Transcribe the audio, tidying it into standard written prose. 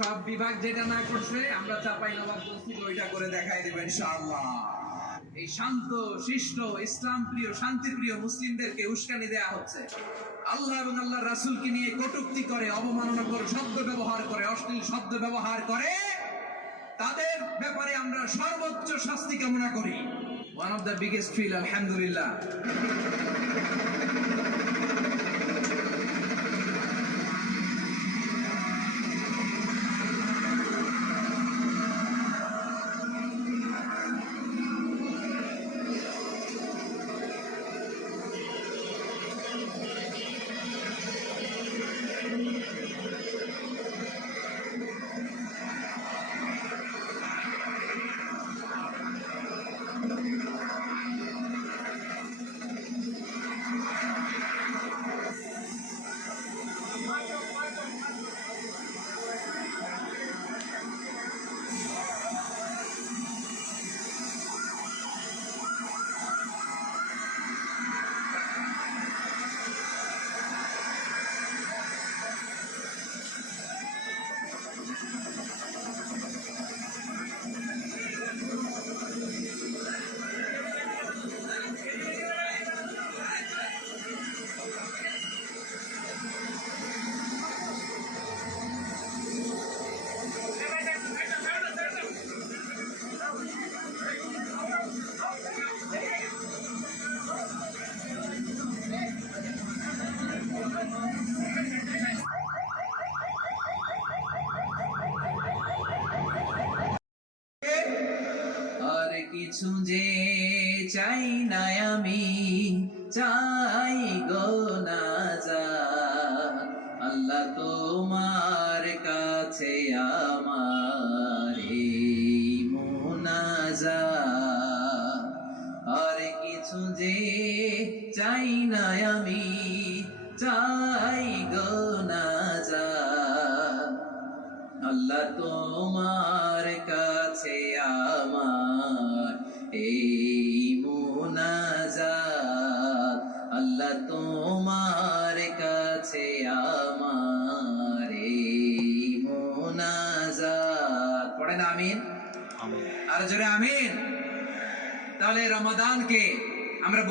সব বিভাগ যেটা না করছে আমরা চাঁপাইনবাবগঞ্জ ওইটা করে দেখাই দেব ইনশাআল্লাহ। এই শান্ত শিষ্ট ইসলাম প্রিয় শান্তি প্রিয় মুসলিমদেরকে উস্কানি দেয়া হচ্ছে, আল্লাহ এবং আল্লাহর রাসূলকে নিয়ে কটূক্তি করে, অবমাননা করে, শব্দ ব্যবহার করে, অশ্লীল শব্দ ব্যবহার করে, তাদের ব্যাপারে আমরা সর্বোচ্চ শাস্তি কামনা করি। One of the biggest feel আলহামদুলিল্লাহ। কিছু যে চাই না আমি, চাই গো না যা আল্লাহ তোমার কাছে আমার মুনাজাত। আর কিছু যে চাই না আমি, চাই গো না যা আল্লাহ তোমার কাছে আমার এই মুনাজাত, আল্লাহ তোমার কাছে আমার এই মুনাজাত। পড়েন আমিন, আর জোরে আমিন। তাহলে রমাদানকে আমরা